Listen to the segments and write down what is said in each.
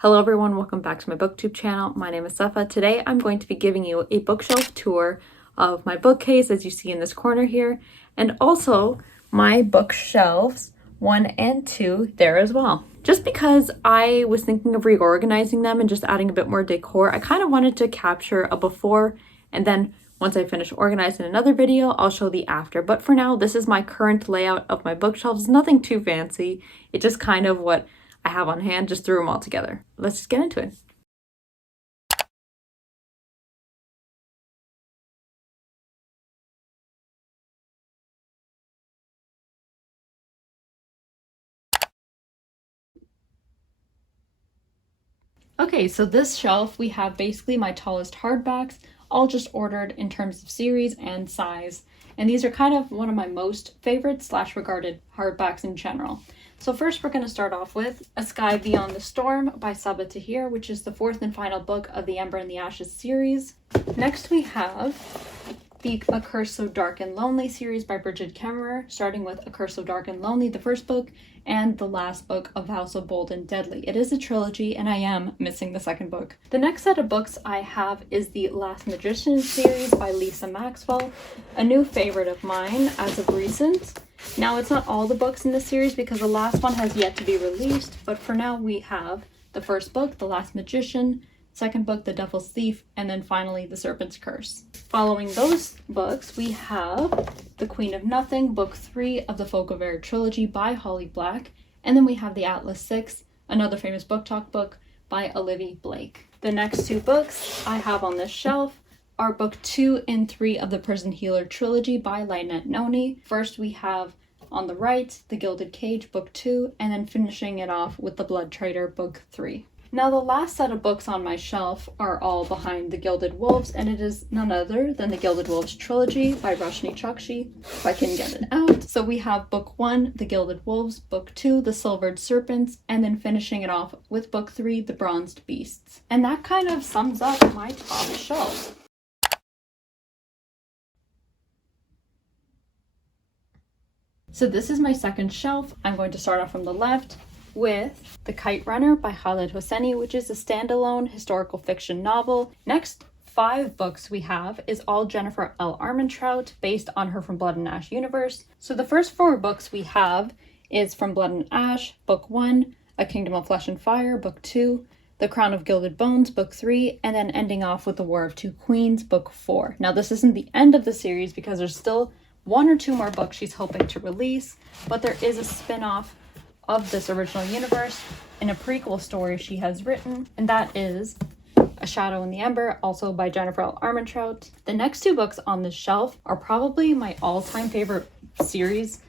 Hello everyone, welcome back to my booktube channel. My name is Safa. Today I'm going to be giving you a bookshelf tour of my bookcase, as you see in this corner here, and also my bookshelves 1 and 2 there as well. Just because I was thinking of reorganizing them and just adding a bit more decor, I kind of wanted to capture a before, and then once I finish organizing another video, I'll show the after. But for now, this is my current layout of my bookshelves. Nothing too fancy. It's just kind of what I have on hand, just threw them all together. Let's just get into it. Okay, so this shelf, we have basically my tallest hardbacks, all just ordered in terms of series and size. And these are kind of one of my most favorite / regarded hardbacks in general. So first we're going to start off with A Sky Beyond the Storm by Sabaa Tahir, which is the 4th and final book of the Ember and the Ashes series. Next we have A Curse So Dark and Lonely series by Brigid Kemmerer, starting with A Curse So Dark and Lonely, the first book, and the last book of House of Bold and Deadly. It is a trilogy, and I am missing the second book. The next set of books I have is the Last Magician series by Lisa Maxwell, a new favorite of mine as of recent. Now, it's not all the books in this series because the last one has yet to be released, but for now we have the first book, The Last Magician, second book, The Devil's Thief, and then finally The Serpent's Curse. Following those books, we have The Queen of Nothing, book 3 of the Folk of Air trilogy by Holly Black, and then we have The Atlas 6, another famous book talk book by Olivia Blake. The next two books I have on this shelf are book 2 and 3 of the Prison Healer trilogy by Lynette Noni. First we have on the right, The Gilded Cage, book 2, and then finishing it off with The Blood Trader, book 3. Now, the last set of books on my shelf are all behind The Gilded Wolves, and it is none other than The Gilded Wolves trilogy by Roshni Chokshi, if I can get it out. So we have book 1, The Gilded Wolves, book 2, The Silvered Serpents, and then finishing it off with book 3, The Bronzed Beasts. And that kind of sums up my top shelf. So this is my second shelf. I'm going to start off from the left with The Kite Runner by Khaled Hosseini, which is a standalone historical fiction novel. Next 5 books we have is all Jennifer L. Armentrout, based on her From Blood and Ash universe. So the first 4 books we have is From Blood and Ash, book 1, A Kingdom of Flesh and Fire, book 2, The Crown of Gilded Bones, book 3, and then ending off with The War of Two Queens, book 4. Now this isn't the end of the series because there's still 1 or 2 more books she's hoping to release, but there is a spin-off of this original universe in a prequel story she has written, and that is A Shadow in the Ember, also by Jennifer L. Armentrout. The next 2 books on this shelf are probably my all-time favorite series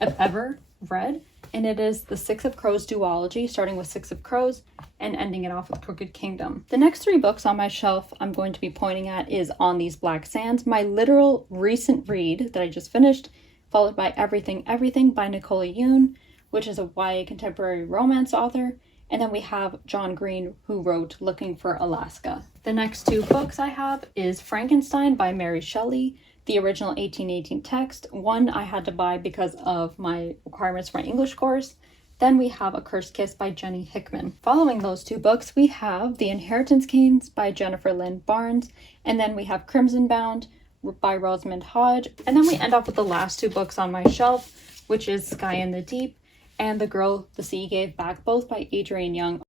I've ever read, and it is the Six of Crows duology, starting with Six of Crows and ending it off with Crooked Kingdom. The next 3 books on my shelf I'm going to be pointing at is On These Black Sands, my literal recent read that I just finished, followed by Everything Everything by Nicola Yoon, which is a YA contemporary romance author, and then we have John Green, who wrote Looking for Alaska. The next 2 books I have is Frankenstein by Mary Shelley, the original 1818 text, one I had to buy because of my requirements for my English course. Then we have A Cursed Kiss by Jenny Hickman. Following those 2 books, we have The Inheritance Games by Jennifer Lynn Barnes, and then we have Crimson Bound by Rosamund Hodge, and then we end off with the last 2 books on my shelf, which is Sky in the Deep and The Girl the Sea Gave Back, both by Adrienne Young.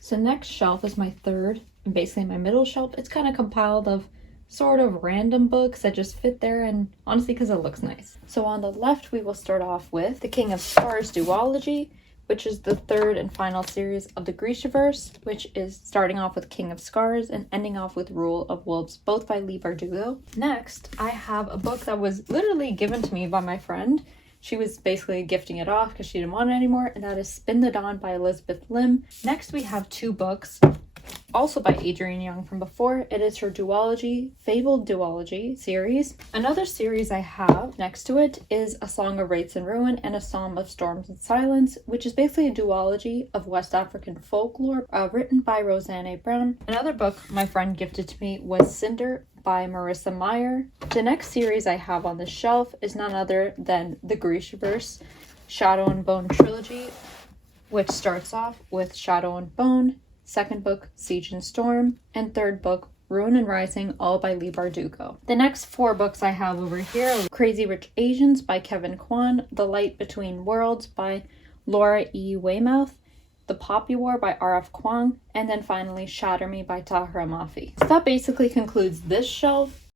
So next shelf is my third, and basically my middle shelf. It's kind of compiled of sort of random books that just fit there, and honestly because it looks nice. So on the left we will start off with The King of Scars duology, which is the 3rd and final series of the Grishaverse, which is starting off with King of Scars and ending off with Rule of Wolves, both by Leigh Bardugo. Next, I have a book that was literally given to me by my friend. She was basically gifting it off because she didn't want it anymore, and that is Spin the Dawn by Elizabeth Lim. Next, we have 2 books, also by Adrienne Young from before. It is her duology, Fabled duology series. Another series I have next to it is A Song of Wraiths and Ruin and A Psalm of Storms and Silence, which is basically a duology of West African folklore written by Roseanne A. Brown. Another book my friend gifted to me was Cinder by Marissa Meyer. The next series I have on the shelf is none other than the Grishaverse Shadow and Bone trilogy, which starts off with Shadow and Bone, second book Siege and Storm, and third book Ruin and Rising, all by Leigh Bardugo. The next 4 books I have over here are Crazy Rich Asians by Kevin Kwan, The Light Between Worlds by Laura E. Weymouth, The Poppy War by R.F. Kuang, and then finally Shatter Me by Tahira Mafi. So that basically concludes this shelf.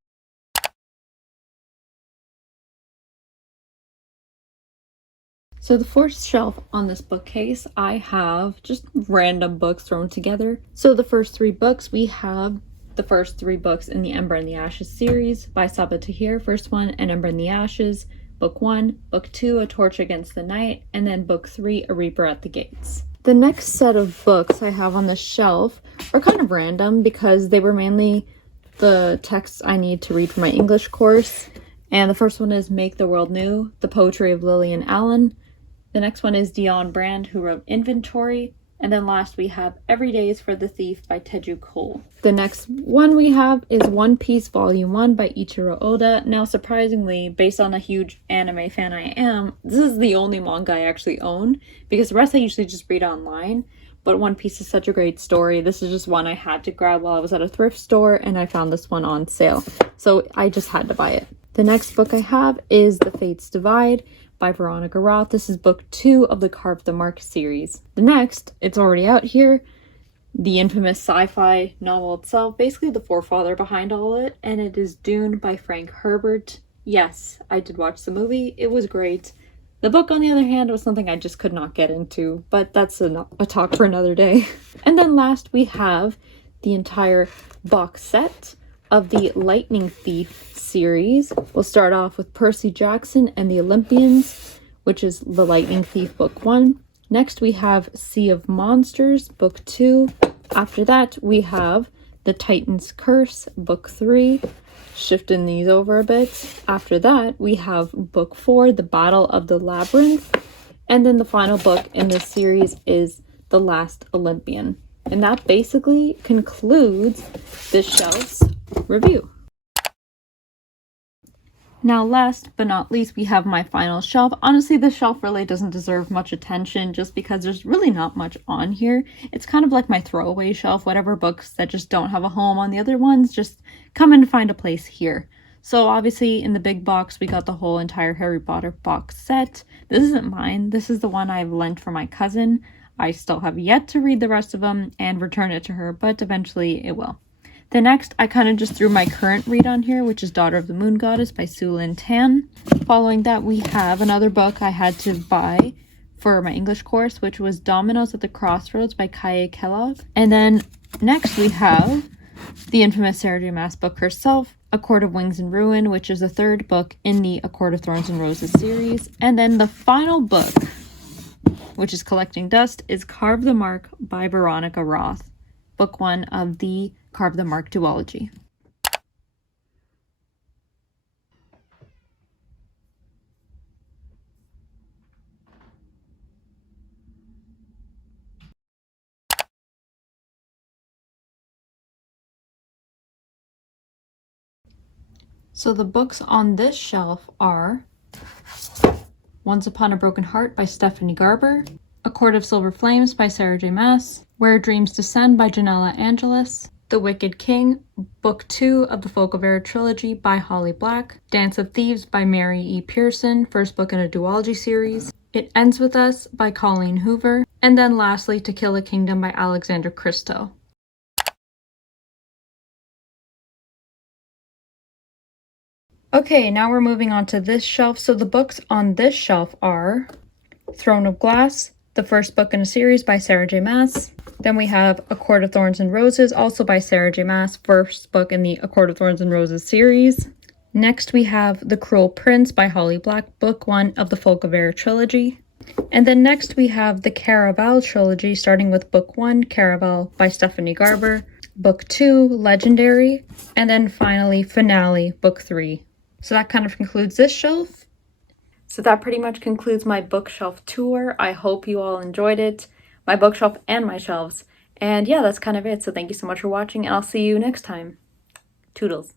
So the fourth shelf on this bookcase, I have just random books thrown together. So the first 3 books, we have the first 3 books in the Ember and the Ashes series by Sabaa Tahir. First one, An Ember and the Ashes. Book 1. Book 2, A Torch Against the Night. And then Book 3, A Reaper at the Gates. The next set of books I have on the shelf are kind of random because they were mainly the texts I need to read for my English course. And the first one is Make the World New, The Poetry of Lillian Allen. The next one is Dion Brand, who wrote Inventory. And then last we have Every Day is for the Thief by Teju Cole. The next one we have is One Piece Volume 1 by Ichiro Oda. Now, surprisingly, based on a huge anime fan I am, this is the only manga I actually own, because the rest I usually just read online. But One Piece is such a great story. This is just one I had to grab while I was at a thrift store, and I found this one on sale. So I just had to buy it. The next book I have is The Fates Divide by Veronica Roth. This is book 2 of the Carve the Mark series. The next, it's already out here, the infamous sci-fi novel itself, basically the forefather behind all of it, and it is Dune by Frank Herbert. Yes, I did watch the movie. It was great. The book, on the other hand, was something I just could not get into, but that's a talk for another day. And then last, we have the entire box set of the Lightning Thief series. We'll start off with Percy Jackson and the Olympians, which is The Lightning Thief Book 1. Next we have Sea of Monsters Book 2. After that we have The Titan's Curse Book 3. Shifting these over a bit. After that we have Book 4, The Battle of the Labyrinth. And then the final book in this series is The Last Olympian. And that basically concludes this shelf's review. Now, last but not least, we have my final shelf. Honestly, this shelf really doesn't deserve much attention just because there's really not much on here. It's kind of like my throwaway shelf. Whatever books that just don't have a home on the other ones just come and find a place here. So obviously in the big box, we got the whole entire Harry Potter box set. This isn't mine. This is the one I've lent for my cousin. I still have yet to read the rest of them and return it to her, but eventually it will. The next, I kind of just threw my current read on here, which is Daughter of the Moon Goddess by Su Lin Tan. Following that, we have another book I had to buy for my English course, which was Dominoes at the Crossroads by Kaye Kellogg. And then next we have the infamous Sarah J. Maas book herself, A Court of Wings and Ruin, which is the 3rd book in the A Court of Thorns and Roses series. And then the final book, which is Collecting Dust, is Carve the Mark by Veronica Roth, book 1 of the Carve the Mark duology. So the books on this shelf are Once Upon a Broken Heart by Stephanie Garber, A Court of Silver Flames by Sarah J. Maas, Where Dreams Descend by Janella Angelis, The Wicked King, Book 2 of the Folk of Air trilogy by Holly Black, Dance of Thieves by Mary E. Pearson, first book in a duology series, It Ends With Us by Colleen Hoover, and then lastly To Kill a Kingdom by Alexander Christo. Okay, now we're moving on to this shelf. So the books on this shelf are Throne of Glass, the first book in a series by Sarah J. Maas. Then we have A Court of Thorns and Roses, also by Sarah J. Maas, first book in the A Court of Thorns and Roses series. Next we have The Cruel Prince by Holly Black, book 1 of the Folk of Air trilogy. And then next we have the Caraval trilogy, starting with book 1, Caraval by Stephanie Garber, book 2, Legendary, and then finally Finale, book 3. So that kind of concludes this shelf. So that pretty much concludes my bookshelf tour. I hope you all enjoyed it, my bookshelf and my shelves. And yeah, that's kind of it. So thank you so much for watching, and I'll see you next time. Toodles.